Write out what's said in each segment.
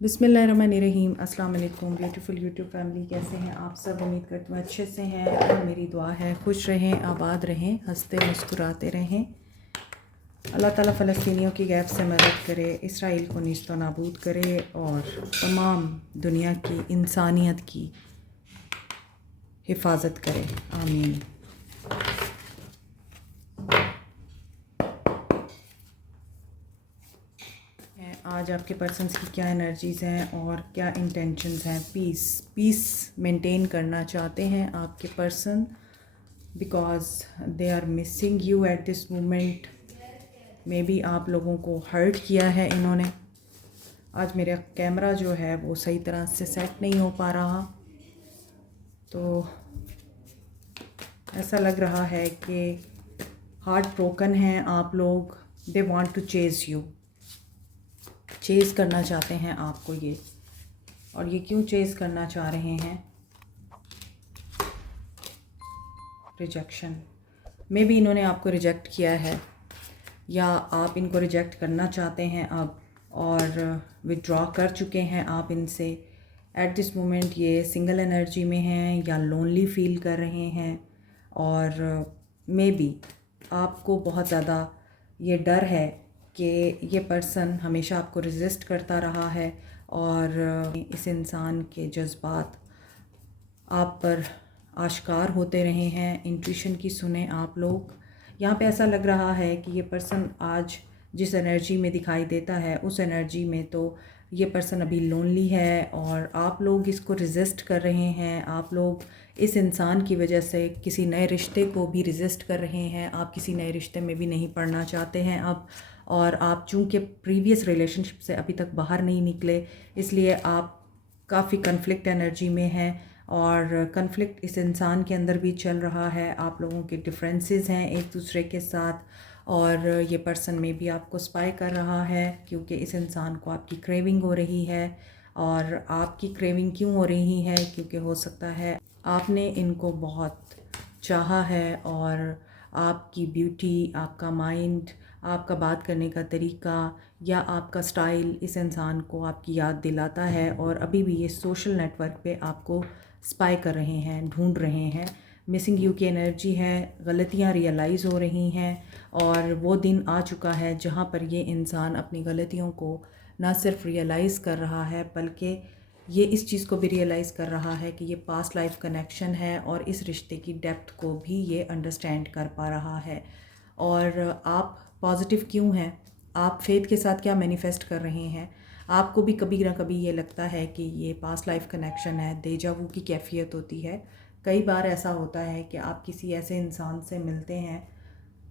बिस्मिल्लाहिर्रहमानिर्रहीम। अस्सलाम वालेकुम ब्यूटीफुल यूट्यूब फैमिली, कैसे हैं आप सब? उम्मीद करती हूँ अच्छे से हैं और मेरी दुआ है खुश रहें, आबाद रहें, हंसते मुस्कुराते रहें। अल्लाह ताला फ़लस्तीनियों की गैब से मदद करे, इसराइल को नीस्तो नाबूद करे और तमाम दुनिया की इंसानियत की हिफाजत करे, आमीन। आज आपके पर्सन्स की क्या एनर्जीज़ हैं और क्या इंटेंशंस हैं। पीस मेंटेन करना चाहते हैं आपके person, because they are missing you at this moment. Maybe आप लोगों को हर्ट किया है इन्होंने। आज मेरा कैमरा जो है वो सही तरह से सेट नहीं हो पा रहा, तो ऐसा लग रहा है कि हार्ट ब्रोकन हैं आप लोग। दे वांट टू चेज़ करना चाहते हैं आपको ये। और ये क्यों चेज़ करना चाह रहे हैं? रिजेक्शन। मे बी इन्होंने आपको रिजेक्ट किया है या आप इनको रिजेक्ट करना चाहते हैं अब, और विड्रॉ कर चुके हैं आप इनसे। एट दिस मोमेंट ये सिंगल एनर्जी में हैं या लोनली फील कर रहे हैं, और मे बी आपको बहुत ज़्यादा ये डर है कि ये पर्सन हमेशा आपको रेजिस्ट करता रहा है और इस इंसान के जज्बात आप पर आश्कार होते रहे हैं। इंट्यूशन की सुने आप लोग। यहाँ पे ऐसा लग रहा है कि ये पर्सन आज जिस एनर्जी में दिखाई देता है उस एनर्जी में तो ये पर्सन अभी लोनली है और आप लोग इसको रेजिस्ट कर रहे हैं। आप लोग इस इंसान की वजह से किसी नए रिश्ते को भी रेजिस्ट कर रहे हैं। आप किसी नए रिश्ते में भी नहीं पड़ना चाहते हैं अब, और आप चूँकि प्रीवियस रिलेशनशिप से अभी तक बाहर नहीं निकले, इसलिए आप काफ़ी कन्फ्लिक्ट एनर्जी में हैं। और कन्फ्लिक्ट इस इंसान के अंदर भी चल रहा है। आप लोगों के डिफरेंसेस हैं एक दूसरे के साथ, और ये पर्सन में भी आपको स्पाई कर रहा है क्योंकि इस इंसान को आपकी क्रेविंग हो रही है। और आपकी क्रेविंग क्यों हो रही है? क्योंकि हो सकता है आपने इनको बहुत चाहा है और आपकी ब्यूटी, आपका माइंड, आपका बात करने का तरीका या आपका स्टाइल इस इंसान को आपकी याद दिलाता है, और अभी भी ये सोशल नेटवर्क पे आपको स्पाई कर रहे हैं, ढूंढ रहे हैं। मिसिंग यू की एनर्जी है, गलतियाँ रियलाइज़ हो रही हैं, और वो दिन आ चुका है जहाँ पर ये इंसान अपनी गलतियों को ना सिर्फ रियलाइज़ कर रहा है बल्कि ये इस चीज़ को भी रियलाइज़ कर रहा है कि ये पास्ट लाइफ कनेक्शन है, और इस रिश्ते की डेप्थ को भी ये अंडरस्टैंड कर पा रहा है। और आप पॉजिटिव क्यों हैं? आप फेथ के साथ क्या मैनिफेस्ट कर रहे हैं? आपको भी कभी ना कभी ये लगता है कि ये पास्ट लाइफ कनेक्शन है, देजा वू की कैफियत होती है। कई बार ऐसा होता है कि आप किसी ऐसे इंसान से मिलते हैं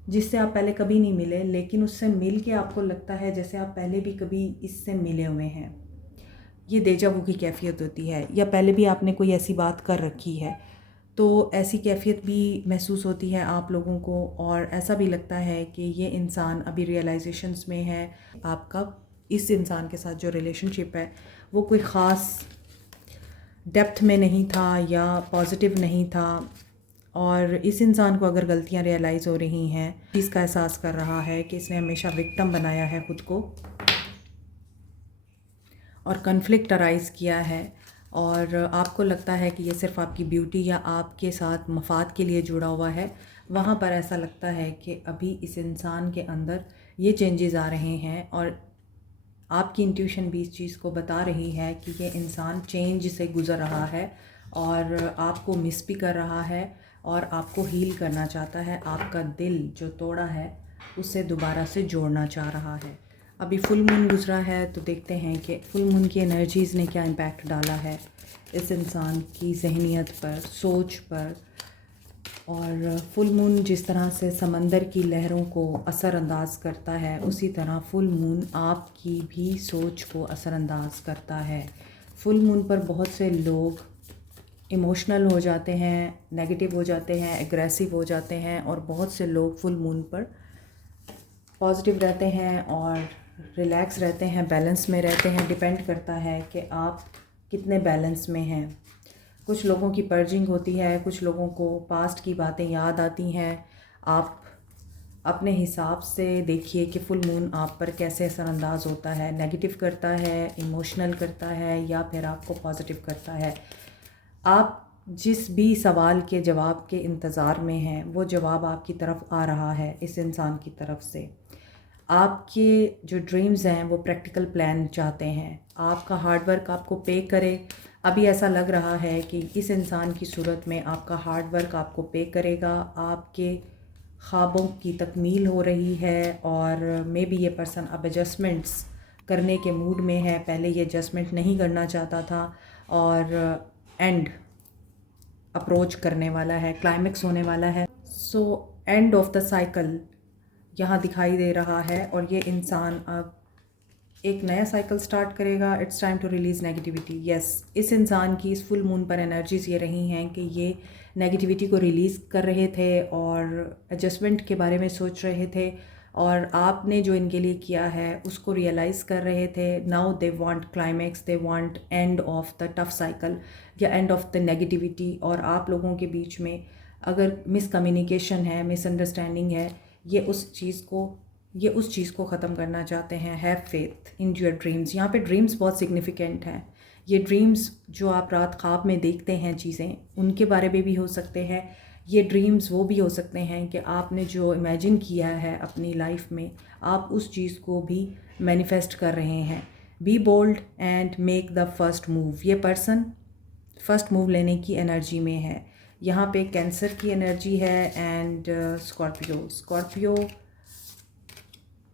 जिससे आप पहले कभी नहीं मिले, लेकिन उससे मिल के आपको लगता है जैसे आप पहले भी कभी इससे मिले हुए हैं। ये देजा वू की कैफियत होती है, या पहले भी आपने कोई ऐसी बात कर रखी है, तो ऐसी कैफियत भी महसूस होती है आप लोगों को। और ऐसा भी लगता है कि ये इंसान अभी रियलाइजेशंस में है। आपका इस इंसान के साथ जो रिलेशनशिप है वो कोई ख़ास डेप्थ में नहीं था या पॉजिटिव नहीं था, और इस इंसान को अगर गलतियां रियलाइज़ हो रही हैं, इसका एहसास कर रहा है कि इसने हमेशा विक्टिम बनाया है ख़ुद को और कन्फ्लिक्ट अराइज़ किया है, और आपको लगता है कि ये सिर्फ़ आपकी ब्यूटी या आपके साथ मफाद के लिए जुड़ा हुआ है। वहाँ पर ऐसा लगता है कि अभी इस इंसान के अंदर ये चेंजेस आ रहे हैं, और आपकी इंट्यूशन भी इस चीज़ को बता रही है कि ये इंसान चेंज से गुज़र रहा है और आपको मिस भी कर रहा है और आपको हील करना चाहता है। आपका दिल जो तोड़ा है उससे दोबारा से जोड़ना चाह रहा है। अभी फुल मून गुजरा है, तो देखते हैं कि फुल मून की एनर्जीज़ ने क्या इम्पैक्ट डाला है इस इंसान की जहनियत पर, सोच पर। और फुल मून जिस तरह से समंदर की लहरों को असरअंदाज करता है, उसी तरह फुल मून आपकी भी सोच को असरअंदाज करता है। फुल मून पर बहुत से लोग इमोशनल हो जाते हैं, नेगेटिव हो जाते हैं, एग्रेसिव हो जाते हैं, और बहुत से लोग फुल मून पर पॉजिटिव रहते हैं और रिलैक्स रहते हैं, बैलेंस में रहते हैं। डिपेंड करता है कि आप कितने बैलेंस में हैं। कुछ लोगों की पर्जिंग होती है, कुछ लोगों को पास्ट की बातें याद आती हैं। आप अपने हिसाब से देखिए कि फुल मून आप पर कैसे असरअंदाज होता है, नेगेटिव करता है, इमोशनल करता है या फिर आपको पॉजिटिव करता है। आप जिस भी सवाल के जवाब के इंतज़ार में हैं वो जवाब आपकी तरफ आ रहा है इस इंसान की तरफ से। आपके जो ड्रीम्स हैं वो प्रैक्टिकल प्लान चाहते हैं, आपका हार्ड वर्क आपको पे करे। अभी ऐसा लग रहा है कि इस इंसान की सूरत में आपका हार्ड वर्क आपको पे करेगा, आपके ख्वाबों की तकमील हो रही है और मे बी ये पर्सन अब एडजस्टमेंट्स करने के मूड में है। पहले ये एडजस्टमेंट नहीं करना चाहता था और एंड अप्रोच करने वाला है, क्लाइमेक्स होने वाला है। So end of the cycle यहाँ दिखाई दे रहा है और ये इंसान अब एक नया साइकिल स्टार्ट करेगा। It's time to release negativity. Yes, इस इंसान की इस फुल मून पर एनर्जीज़ ये रही हैं कि ये नेगेटिविटी को रिलीज़ कर रहे थे और एडजस्टमेंट के बारे में सोच रहे थे और आपने जो इनके लिए किया है उसको रियलाइज़ कर रहे थे। Now they want climax, they want end of the tough cycle या एंड ऑफ द नेगेटिविटी। और आप लोगों के बीच में अगर मिसकम्युनिकेशन है, मिसअंडरस्टैंडिंग है, ये उस चीज़ को ख़त्म करना चाहते हैं। Have faith in your dreams. यहाँ पे ड्रीम्स बहुत सिग्निफिकेंट हैं। ये ड्रीम्स जो आप रात ख्वाब में देखते हैं चीज़ें, उनके बारे में भी हो सकते हैं। ये ड्रीम्स वो भी हो सकते हैं कि आपने जो इमेजिन किया है अपनी लाइफ में, आप उस चीज़ को भी मैनिफेस्ट कर रहे हैं। Be bold and make the first move. ये पर्सन फर्स्ट मूव लेने की एनर्जी में है। यहाँ पे कैंसर की एनर्जी है and Scorpio,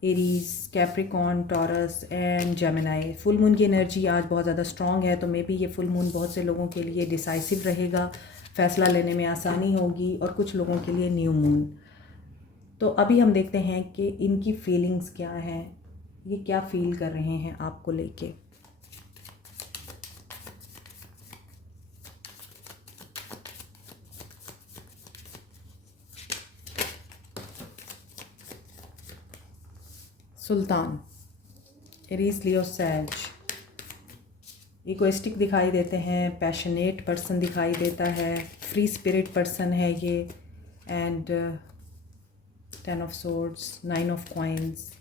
Aries, Capricorn, taurus and Gemini. Full moon की एनर्जी आज बहुत ज़्यादा स्ट्रॉन्ग है, तो मे बी ये फुल मून बहुत से लोगों के लिए डिसाइसिव रहेगा, फ़ैसला लेने में आसानी होगी, और कुछ लोगों के लिए न्यू मून। तो अभी हम देखते हैं कि इनकी फीलिंग्स क्या हैं, ये क्या फील कर रहे हैं आपको लेके। सुल्तान, एरीज, लियो, सैज। इगोइस्टिक दिखाई देते हैं, पैशनेट पर्सन दिखाई देता है, फ्री स्पिरिट पर्सन है ये। And 10 of swords, 9 of coins.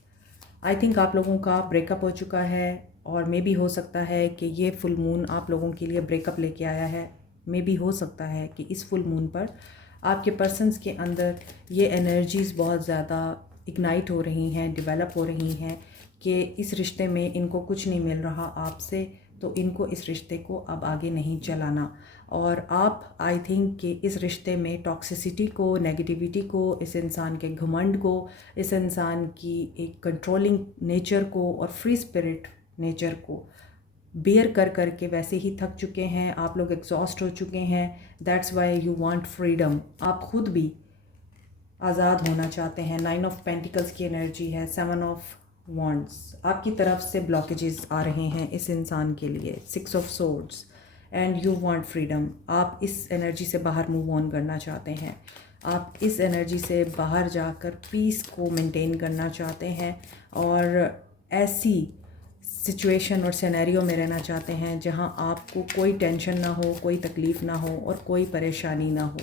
I think आप लोगों का ब्रेकअप हो चुका है और मे बी हो सकता है कि ये फुल मून आप लोगों के लिए ब्रेकअप लेके आया है। मे बी हो सकता है कि इस फुल मून पर आपके पर्सन्स के अंदर ये एनर्जीज़ बहुत ज़्यादा इग्नाइट हो रही हैं, डेवलप हो रही हैं कि इस रिश्ते में इनको कुछ नहीं मिल रहा आपसे, तो इनको इस रिश्ते को अब आगे नहीं चलाना। और आप आई थिंक कि इस रिश्ते में टॉक्सिसिटी को, नेगेटिविटी को, इस इंसान के घमंड को, इस इंसान की एक कंट्रोलिंग नेचर को और फ्री स्पिरिट नेचर को बेयर कर कर के वैसे ही थक चुके हैं। आप लोग एग्जॉस्ट हो चुके हैं। That's why you want freedom. आप खुद भी आज़ाद होना चाहते हैं। 9 ऑफ पेंटिकल्स की एनर्जी है, 7 ऑफ वॉन्ड्स। आपकी तरफ से ब्लॉकेजेस आ रहे हैं इस इंसान के लिए, 6 of swords and you want freedom. आप इस एनर्जी से बाहर मूव ऑन करना चाहते हैं। आप इस एनर्जी से बाहर जाकर पीस को मेंटेन करना चाहते हैं और ऐसी सिचुएशन और सिनेरियो में रहना चाहते हैं जहां आपको कोई टेंशन ना हो, कोई तकलीफ़ ना हो और कोई परेशानी ना हो।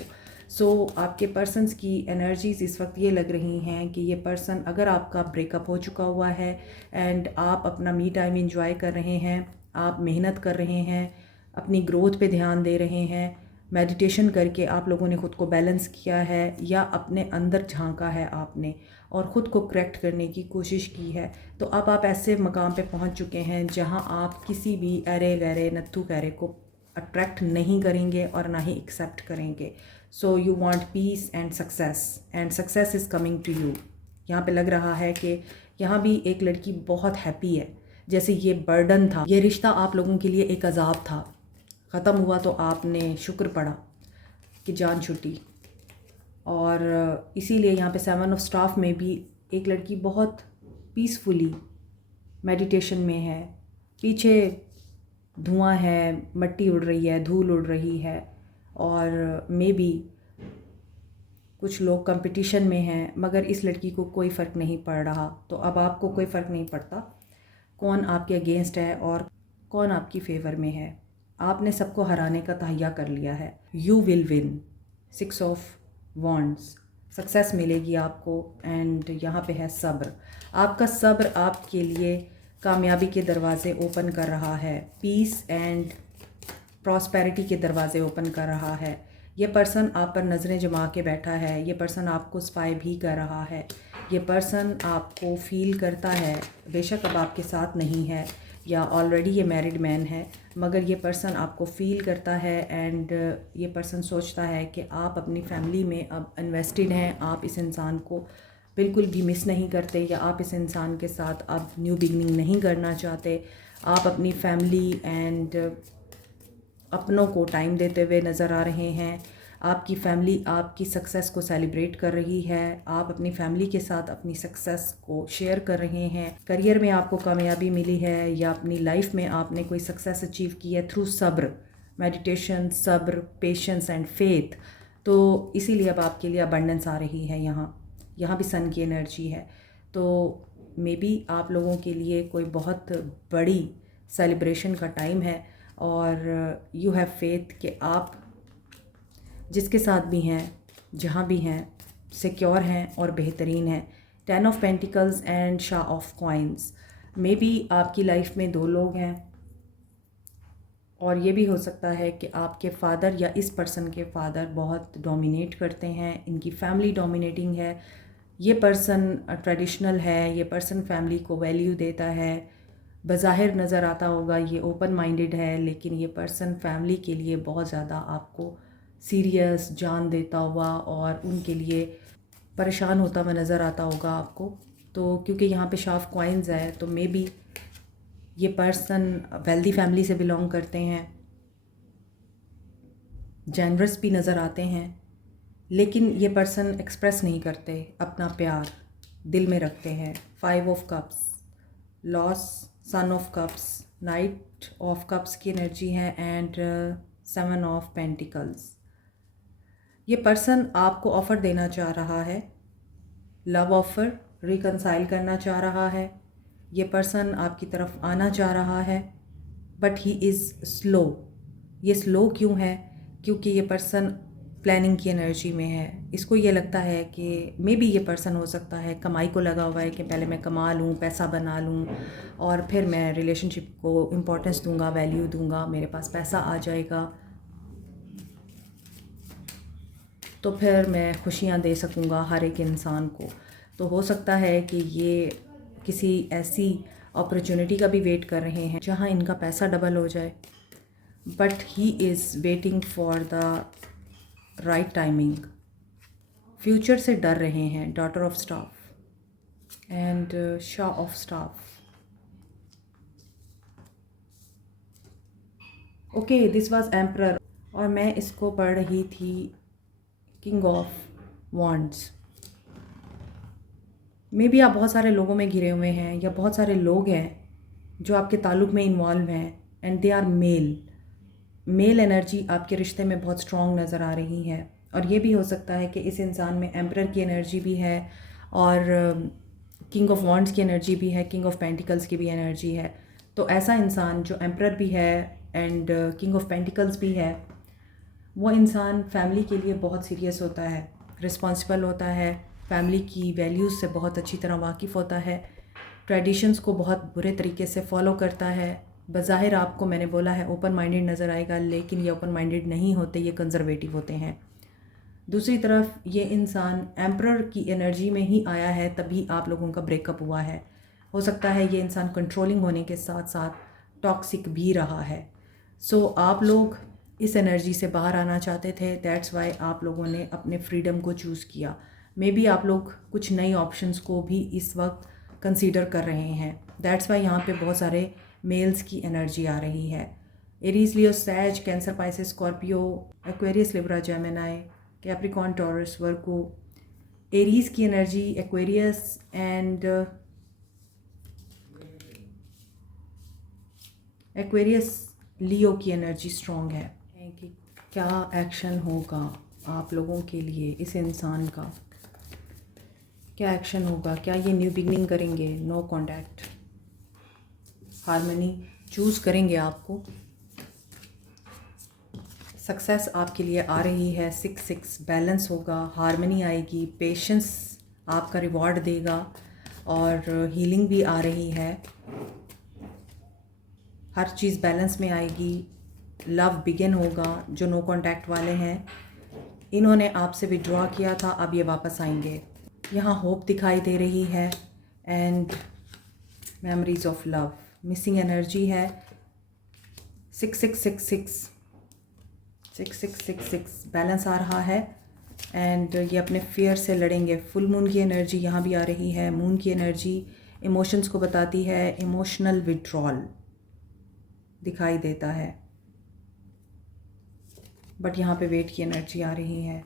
सो आपके पर्सन्स की एनर्जीज़ इस वक्त ये लग रही हैं कि ये पर्सन, अगर आपका ब्रेकअप हो चुका हुआ है एंड आप अपना मी टाइम इंजॉय कर रहे हैं, आप मेहनत कर रहे हैं, अपनी ग्रोथ पे ध्यान दे रहे हैं, मेडिटेशन करके आप लोगों ने ख़ुद को बैलेंस किया है या अपने अंदर झांका है आपने और ख़ुद को करेक्ट करने की कोशिश की है, तो अब आप ऐसे मकाम पे पहुंच चुके हैं जहां आप किसी भी अरे गहरे नत्थु गहरे को अट्रैक्ट नहीं करेंगे और ना ही एक्सेप्ट करेंगे। So you want peace and success is coming to you. यहाँ पे लग रहा है कि यहाँ भी एक लड़की बहुत हैप्पी है, जैसे ये बर्डन था, ये रिश्ता आप लोगों के लिए एक अजाब था, ख़त्म हुआ तो आपने शुक्र पड़ा कि जान छुटी। और इसीलिए यहाँ पे 7 ऑफ स्टाफ में भी एक लड़की बहुत पीसफुली मेडिटेशन में है, पीछे धुआं है, मिट्टी उड़ रही है, धूल उड़ रही है और मे बी कुछ लोग कंपटीशन में हैं, मगर इस लड़की को कोई फ़र्क नहीं पड़ रहा। तो अब आपको कोई फ़र्क नहीं पड़ता कौन आपके अगेंस्ट है और कौन आपकी फेवर में है। आपने सबको हराने का तहैया कर लिया है। You will win. 6 of wands, success मिलेगी आपको। एंड यहाँ पे है सब्र। आपका सब्र आपके लिए कामयाबी के दरवाज़े ओपन कर रहा है, पीस एंड प्रॉस्पेरिटी के दरवाज़े ओपन कर रहा है। ये पर्सन आप पर नज़रें जमा के बैठा है, ये पर्सन आपको स्पाई भी कर रहा है, ये पर्सन आपको फील करता है, बेशक अब आपके साथ नहीं है या ऑलरेडी ये मैरिड मैन है, मगर ये पर्सन आपको फ़ील करता है। एंड ये पर्सन सोचता है कि आप अपनी फैमिली में अब इन्वेस्टेड हैं, आप इस इंसान को बिल्कुल भी मिस नहीं करते, या आप इस इंसान के साथ अब न्यू बिगनिंग नहीं करना चाहते। आप अपनी फैमिली एंड अपनों को टाइम देते हुए नज़र आ रहे हैं। आपकी फैमिली आपकी सक्सेस को सेलिब्रेट कर रही है, आप अपनी फैमिली के साथ अपनी सक्सेस को शेयर कर रहे हैं। करियर में आपको कामयाबी मिली है या अपनी लाइफ में आपने कोई सक्सेस अचीव की है थ्रू सब्र, मेडिटेशन, सब्र, पेशेंस एंड फेथ। तो इसीलिए अब आपके लिए अबंडेंस आ रही है। यहाँ भी सन की एनर्जी है। तो मे बी आप लोगों के लिए कोई बहुत बड़ी सेलिब्रेशन का टाइम है और यू हैव फेथ कि आप जिसके साथ भी हैं, जहाँ भी हैं, सिक्योर हैं और बेहतरीन हैं। 10 of pentacles and Shah of coins. May be आपकी लाइफ में 2 लोग हैं और ये भी हो सकता है कि आपके फादर या इस पर्सन के फादर बहुत डोमिनेट करते हैं, इनकी फैमिली डोमिनेटिंग है। ये पर्सन ट्रेडिशनल है, ये पर्सन फैमिली को वैल्यू देता है। बज़ाहिर नज़र आता होगा ये ओपन माइंडेड है, लेकिन ये पर्सन फैमिली के लिए बहुत ज़्यादा आपको सीरियस, जान देता हुआ और उनके लिए परेशान होता हुआ नज़र आता होगा आपको। तो क्योंकि यहाँ पे शाफ कॉइन्स है तो मे बी ये पर्सन वेल्दी फैमिली से बिलोंग करते हैं, जेनरस भी नज़र आते हैं, लेकिन ये पर्सन एक्सप्रेस नहीं करते, अपना प्यार दिल में रखते हैं। 5 of cups, loss, son of cups, night of cups की एनर्जी है एंड 7 ऑफ पेंटिकल्स। ये पर्सन आपको ऑफ़र देना चाह रहा है, लव ऑफ़र, रिकंसाइल करना चाह रहा है। ये पर्सन आपकी तरफ आना चाह रहा है, बट ही इज़ स्लो। ये स्लो क्यों है? क्योंकि ये पर्सन प्लानिंग की एनर्जी में है। इसको ये लगता है कि मे बी ये पर्सन हो सकता है कमाई को लगा हुआ है कि पहले मैं कमा लूँ, पैसा बना लूँ और फिर मैं रिलेशनशिप को इम्पोर्टेंस दूँगा, वैल्यू दूँगा, मेरे पास पैसा आ जाएगा तो फिर मैं खुशियाँ दे सकूँगा हर एक इंसान को। तो हो सकता है कि ये किसी ऐसी अपॉर्चुनिटी का भी वेट कर रहे हैं जहाँ इनका पैसा डबल हो जाए, but he is waiting for the right timing. Future से डर रहे हैं, daughter of staff and Shah of staff. Okay, this was emperor और मैं इसको पढ़ रही थी king of wands. May be आप बहुत सारे लोगों में घिरे हुए हैं या बहुत सारे लोग हैं जो आपके ताल्लुक़ में इन्वॉल्व हैं and they are male energy आपके रिश्ते में बहुत स्ट्रॉन्ग नज़र आ रही है। और ये भी हो सकता है कि इस इंसान में एम्परर की एनर्जी भी है और किंग ऑफ वॉन्ड्स की एनर्जी भी है, किंग ऑफ पेंटिकल्स की भी एनर्जी है। तो ऐसा इंसान जो एम्परर भी है एंड किंग ऑफ पेंटिकल्स भी है, वो इंसान फैमिली के लिए बहुत सीरियस होता है, रिस्पॉन्सिबल होता है, फैमिली की वैल्यूज़ से बहुत अच्छी तरह वाकिफ़ होता है, ट्रेडिशंस को बहुत बुरे तरीके से फॉलो करता है। बज़ाहिर आपको मैंने बोला है ओपन माइंडेड नज़र आएगा, लेकिन ये ओपन माइंडेड नहीं होते, ये कंजर्वेटिव होते हैं। दूसरी तरफ ये इंसान एम्परर की एनर्जी में ही आया है, तभी आप लोगों का ब्रेकअप हुआ है। हो सकता है ये इंसान कंट्रोलिंग होने के साथ साथ टॉक्सिक भी रहा है। सो आप लोग इस एनर्जी से बाहर आना चाहते थे, दैट्स वाई आप लोगों ने अपने फ्रीडम को चूज़ किया। मे बी आप लोग कुछ नई ऑप्शंस को भी इस वक्त कंसीडर कर रहे हैं, दैट्स वाई यहाँ पे बहुत सारे मेल्स की एनर्जी आ रही है। Aries, Leo, Sage, Cancer, Pisces, Scorpio, Aquarius, Libra, Gemini, Capricorn, Taurus, Virgo. Aries की एनर्जी, एक्वेरियस एंड लियो की एनर्जी स्ट्रॉन्ग है कि क्या एक्शन होगा आप लोगों के लिए, इस इंसान का क्या एक्शन होगा। क्या ये न्यू बिगनिंग करेंगे, नो कॉन्टैक्ट, हारमनी चूज़ करेंगे आपको, सक्सेस आपके लिए आ रही है। 6-6 बैलेंस होगा, हार्मनी आएगी, पेशेंस आपका रिवॉर्ड देगा और हीलिंग भी आ रही है। हर चीज़ बैलेंस में आएगी। लव बिगिन होगा। जो नो कांटेक्ट वाले हैं, इन्होंने आपसे विड्रॉ किया था, अब ये वापस आएंगे। यहाँ होप दिखाई दे रही है and memories of love. Missing energy है। 6666 बैलेंस आ रहा है एंड ये अपने फियर से लड़ेंगे। फुल मून की एनर्जी यहाँ भी आ रही है। मून की एनर्जी इमोशंस को बताती है। इमोशनल विड्रॉल दिखाई देता है, बट यहाँ पे वेट की एनर्जी आ रही है।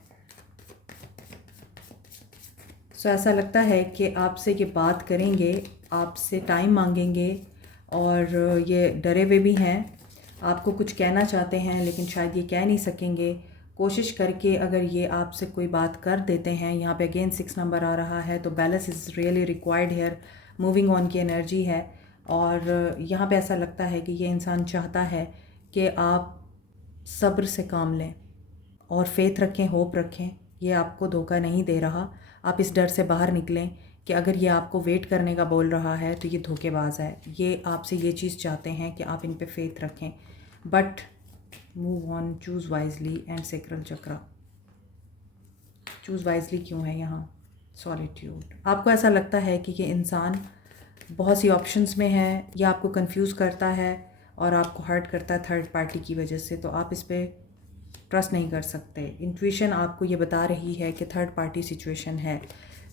सो ऐसा लगता है कि आपसे ये बात करेंगे, आपसे टाइम मांगेंगे और ये डरे हुए भी हैं। आपको कुछ कहना चाहते हैं लेकिन शायद ये कह नहीं सकेंगे। कोशिश करके अगर ये आपसे कोई बात कर देते हैं, यहाँ पे अगेन 6 नंबर आ रहा है, तो balance is really required here. Moving on की एनर्जी है और यहाँ पे ऐसा लगता है कि ये इंसान चाहता है कि आप सब्र से काम लें और फेथ रखें, होप रखें। ये आपको धोखा नहीं दे रहा। आप इस डर से बाहर निकलें कि अगर ये आपको वेट करने का बोल रहा है तो ये धोखेबाज है। ये आपसे ये चीज़ चाहते हैं कि आप इन पे फेथ रखें। But move on, choose wisely and sacral chakra. Choose wisely क्यों है यहाँ? सॉलिट्यूड। आपको ऐसा लगता है कि ये इंसान बहुत सी ऑप्शंस में है, या आपको कंफ्यूज करता है और आपको हर्ट करता है थर्ड पार्टी की वजह से, तो आप इस पर ट्रस्ट नहीं कर सकते। इंट्यूशन आपको ये बता रही है कि थर्ड पार्टी सिचुएशन है,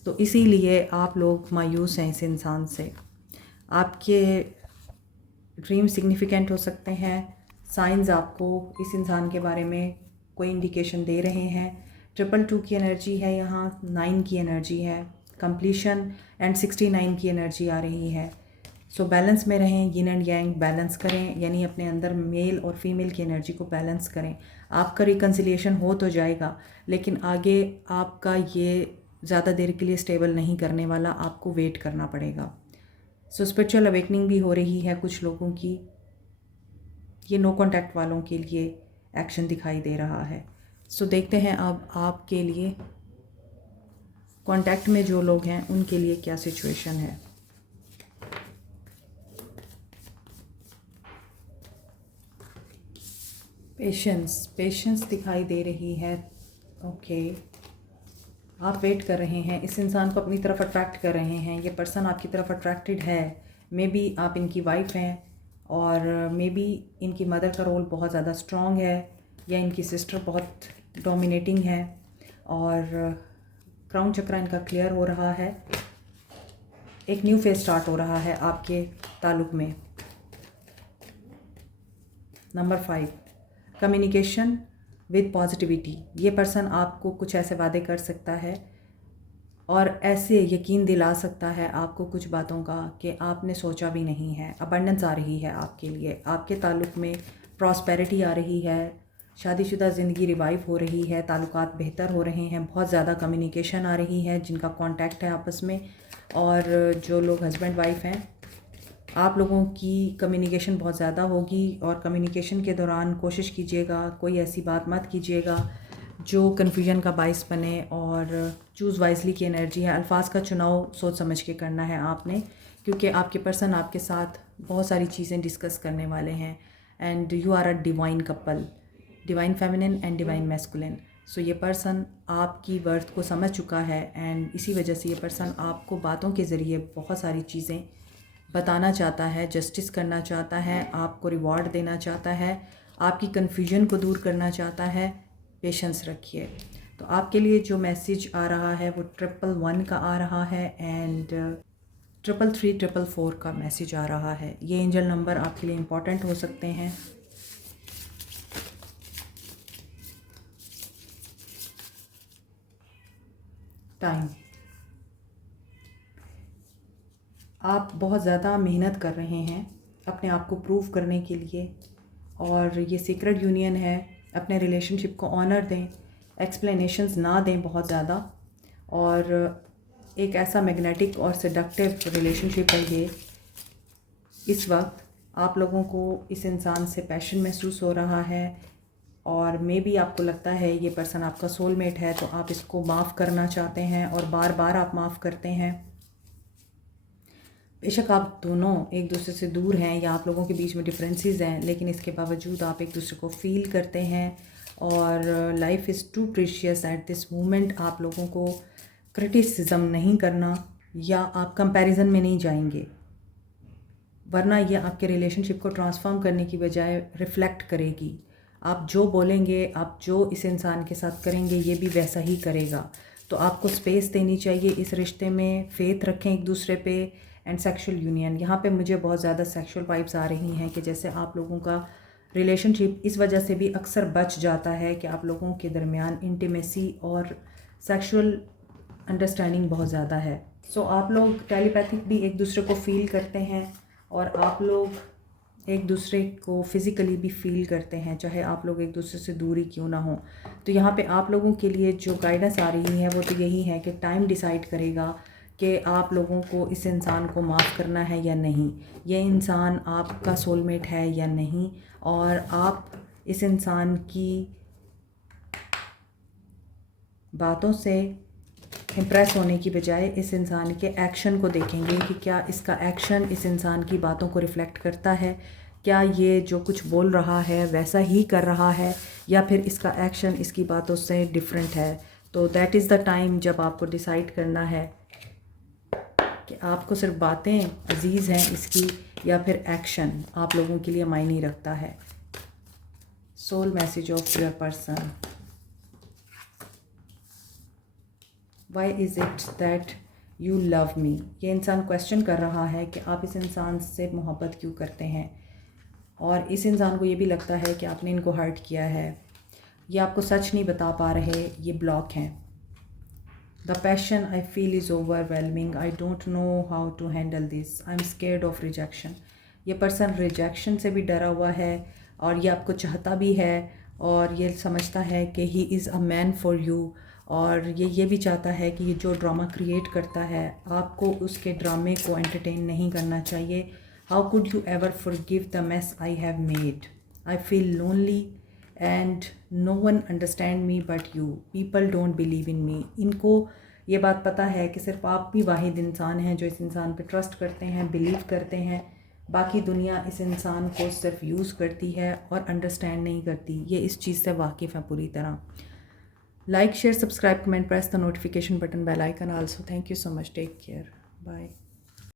तो इसीलिए आप लोग मायूस हैं इस इंसान से। आपके ड्रीम सिग्निफिकेंट हो सकते हैं। साइंस आपको इस इंसान के बारे में कोई इंडिकेशन दे रहे हैं। 222 की एनर्जी है यहाँ, 9 की एनर्जी है, कंप्लीशन एंड 69 की एनर्जी आ रही है। सो बैलेंस में रहें, यिन एंड यांग बैलेंस करें, यानी अपने अंदर मेल और फीमेल की एनर्जी को बैलेंस करें। आपका रिकन्सिलिएशन हो तो जाएगा, लेकिन आगे आपका ये ज़्यादा देर के लिए स्टेबल नहीं करने वाला, आपको वेट करना पड़ेगा। सो स्पिरिचुअल अवेकनिंग भी हो रही है कुछ लोगों की। ये नो कांटेक्ट वालों के लिए एक्शन दिखाई दे रहा है। सो देखते हैं अब आपके लिए कांटेक्ट में जो लोग हैं उनके लिए क्या सिचुएशन है। पेशेंस दिखाई दे रही है। ओके, आप वेट कर रहे हैं, इस इंसान को अपनी तरफ अट्रैक्ट कर रहे हैं। ये पर्सन आपकी तरफ अट्रैक्टेड है। मे बी आप इनकी वाइफ हैं और मे बी इनकी मदर का रोल बहुत ज़्यादा स्ट्रॉन्ग है, या इनकी सिस्टर बहुत डोमिनेटिंग है और क्राउन चक्रा इनका क्लियर हो रहा है। एक न्यू फेज स्टार्ट हो रहा है आपके ताल्लुक़ में। Number 5, communication with positivity. ये पर्सन आपको कुछ ऐसे वादे कर सकता है और ऐसे यकीन दिला सकता है आपको कुछ बातों का कि आपने सोचा भी नहीं है। अबंडेंस आ रही है आपके लिए, आपके ताल्लुक़ में प्रॉस्पेरिटी आ रही है, शादीशुदा ज़िंदगी रिवाइव हो रही है, ताल्लुकात बेहतर हो रहे हैं, बहुत ज़्यादा कम्युनिकेशन आ रही है जिनका कांटेक्ट है आपस में। और जो लोग हस्बैंड वाइफ हैं, आप लोगों की कम्युनिकेशन बहुत ज़्यादा होगी और कम्युनिकेशन के दौरान कोशिश कीजिएगा कोई ऐसी बात मत कीजिएगा जो कन्फ्यूजन का बाइस बने। और चूज़ वाइजली की एनर्जी है। अल्फाज का चुनाव सोच समझ के करना है आपने, क्योंकि आपके पर्सन आपके साथ बहुत सारी चीज़ें डिस्कस करने वाले हैं। And you are a divine couple, divine feminine and divine masculine. So ये पर्सन आपकी वर्थ को समझ चुका है एंड इसी वजह से ये पर्सन आपको बातों के ज़रिए बहुत सारी चीज़ें बताना चाहता है, जस्टिस करना चाहता है, आपको रिवॉर्ड देना चाहता है, आपकी कन्फ्यूजन को दूर करना चाहता है। पेशेंस रखिए। तो आपके लिए जो मैसेज आ रहा है वो 111 का आ रहा है एंड 333 का मैसेज आ रहा है। ये एंजल नंबर आपके लिए इम्पॉर्टेंट हो सकते हैं। टाइम, आप बहुत ज़्यादा मेहनत कर रहे हैं अपने आप को प्रूव करने के लिए और ये सीक्रेट यूनियन है। अपने रिलेशनशिप को ऑनर दें, एक्सप्लेनेशंस ना दें बहुत ज़्यादा। और एक ऐसा मैग्नेटिक और सेडक्टिव रिलेशनशिप है ये। इस वक्त आप लोगों को इस इंसान से पैशन महसूस हो रहा है, और मे बी आपको लगता है ये पर्सन आपका सोलमेट है, तो आप इसको माफ़ करना चाहते हैं और बार बार आप माफ़ करते हैं। बेशक आप दोनों एक दूसरे से दूर हैं या आप लोगों के बीच में डिफरेंसेस हैं, लेकिन इसके बावजूद आप एक दूसरे को फ़ील करते हैं और life is too precious at this moment. आप लोगों को क्रिटिसिज्म नहीं करना या आप कंपैरिजन में नहीं जाएंगे, वरना ये आपके रिलेशनशिप को ट्रांसफॉर्म करने की बजाय रिफ़्लेक्ट करेगी। आप जो बोलेंगे, आप जो इस इंसान के साथ करेंगे, ये भी वैसा ही करेगा। तो आपको स्पेस देनी चाहिए इस रिश्ते में, फ़ेथ रखें एक दूसरे पे। एंड सेक्सुअल यूनियन, यहाँ पे मुझे बहुत ज़्यादा सेक्सुअल वाइब्स आ रही हैं कि जैसे आप लोगों का रिलेशनशिप इस वजह से भी अक्सर बच जाता है कि आप लोगों के दरमियान इंटीमेसी और सेक्सुअल अंडरस्टैंडिंग बहुत ज़्यादा है। सो आप लोग टेलीपैथिक भी एक दूसरे को फ़ील करते हैं और आप लोग एक दूसरे को फ़िज़िकली भी फ़ील करते हैं, चाहे आप लोग एक दूसरे से दूरी क्यों ना हो। तो यहाँ पे आप लोगों के लिए जो गाइडेंस आ रही है वो तो यही है कि टाइम डिसाइड करेगा कि आप लोगों को इस इंसान को माफ़ करना है या नहीं, ये इंसान आपका सोलमेट है या नहीं, और आप इस इंसान की बातों से इम्प्रेस होने की बजाय इस इंसान के एक्शन को देखेंगे कि क्या इसका एक्शन इस इंसान की बातों को रिफ़्लेक्ट करता है, क्या ये जो कुछ बोल रहा है वैसा ही कर रहा है, या फिर इसका एक्शन इसकी बातों से डिफरेंट है। तो दैट इज़ द टाइम जब आपको डिसाइड करना है कि आपको सिर्फ बातें अजीज़ हैं इसकी या फिर एक्शन आप लोगों के लिए मायने रखता है। Soul message of your person, why is it that you love me. ये इंसान क्वेश्चन कर रहा है कि आप इस इंसान से मोहब्बत क्यों करते हैं, और इस इंसान को ये भी लगता है कि आपने इनको हर्ट किया है, ये आपको सच नहीं बता पा रहे, ये ब्लॉक हैं। The passion I feel is overwhelming, I don't know how to handle this, I am scared of rejection. ये पर्सन रिजेक्शन से भी डरा हुआ है और ये आपको चाहता भी है और ये समझता है कि he is a man for you, और ये भी चाहता है कि ये जो ड्रामा क्रिएट करता है आपको उसके ड्रामे को एंटरटेन नहीं करना चाहिए। How could you ever forgive the mess I have made, I feel lonely and no one understand me but you, people don't believe in me. इनको ये बात पता है कि सिर्फ आप भी वाहिद इंसान हैं जो इस इंसान पे ट्रस्ट करते हैं, बिलीव करते हैं। बाकी दुनिया इस इंसान को सिर्फ यूज़ करती है और अंडरस्टैंड नहीं करती। ये इस चीज़ से वाकिफ़ है पूरी तरह। Like, share, subscribe, comment, press the notification button, bell icon also. Thank you so much. Take care. Bye.